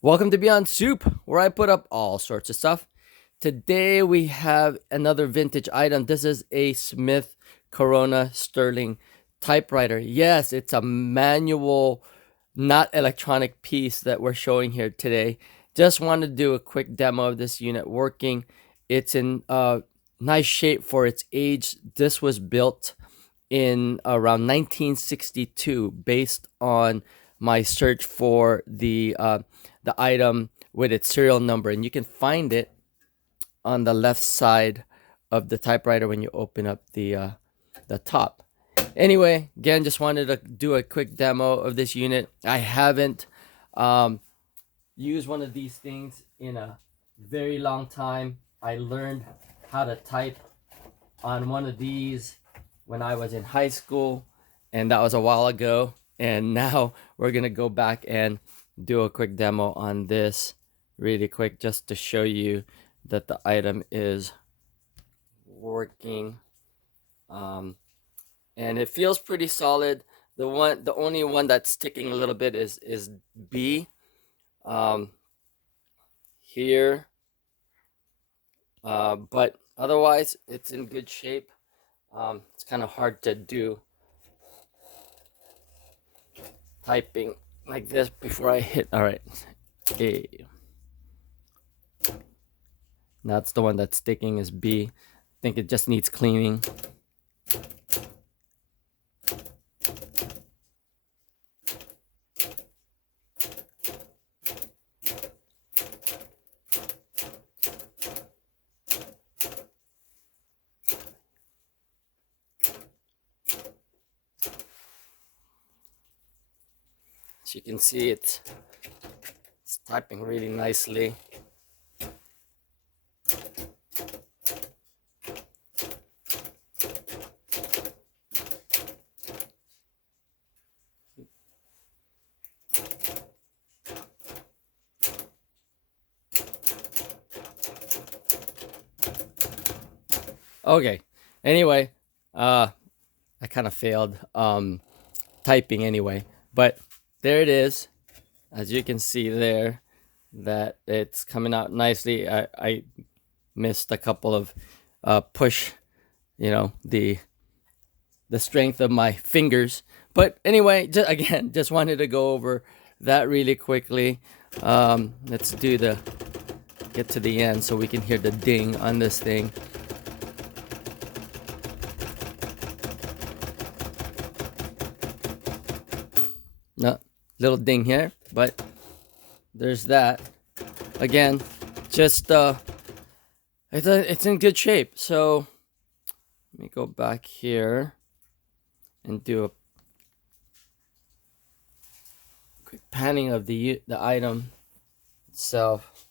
Welcome to Beyond Soup, where I put up all sorts of stuff. Today we have another vintage item. This is a Smith Corona Sterling typewriter. Yes, it's a manual, not electronic piece that we're showing here today. Just wanted to do a quick demo of this unit working. It's in nice shape for its age. This was built in around 1962 based on my search for the item with its serial number, and you can find it on the left side of the typewriter when you open up the top. Anyway, again, just wanted to do a quick demo of this unit. I haven't um, used one of these things in a very long time. I learned how to type on one of these when I was in high school, and that was a while ago. And now we're gonna go back and do a quick demo on this really quick, just to show you that the item is working. And it feels pretty solid. The only one that's sticking a little bit is B um, here, but otherwise it's in good shape. It's kind of hard to do typing like this before I hit. All right, A. That's the one that's sticking is B. I think it just needs cleaning. As you can see, it's typing really nicely. Okay. Anyway, I kind of failed typing anyway, but there it is. As you can see there, that it's coming out nicely. I missed a couple of push, the strength of my fingers. But anyway, again, just wanted to go over that really quickly. Let's get to the end so we can hear the ding on this thing. No, little ding here, but there's that. Again, just it's in good shape. So let me go back here and do a quick panning of the item itself.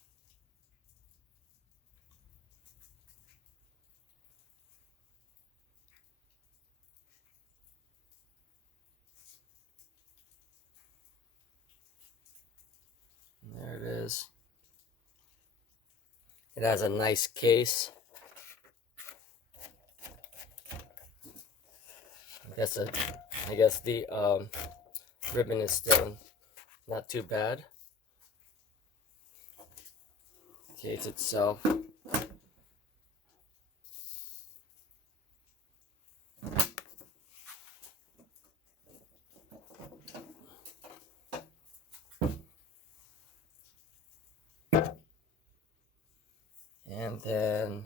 There it is. It has a nice case. I guess the ribbon is still not too bad. Case itself. And then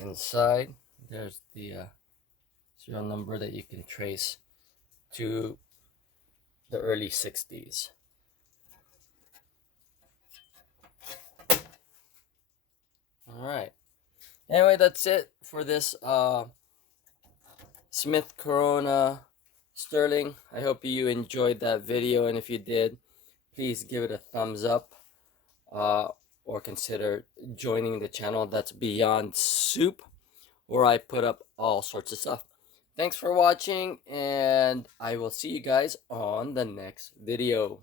inside, there's the serial number that you can trace to the early 60s. All right. Anyway, that's it for this Smith Corona Sterling. I hope you enjoyed that video, and if you did, please give it a thumbs up. Or consider joining the channel that's Beyond Soup, where I put up all sorts of stuff. Thanks for watching, and I will see you guys on the next video.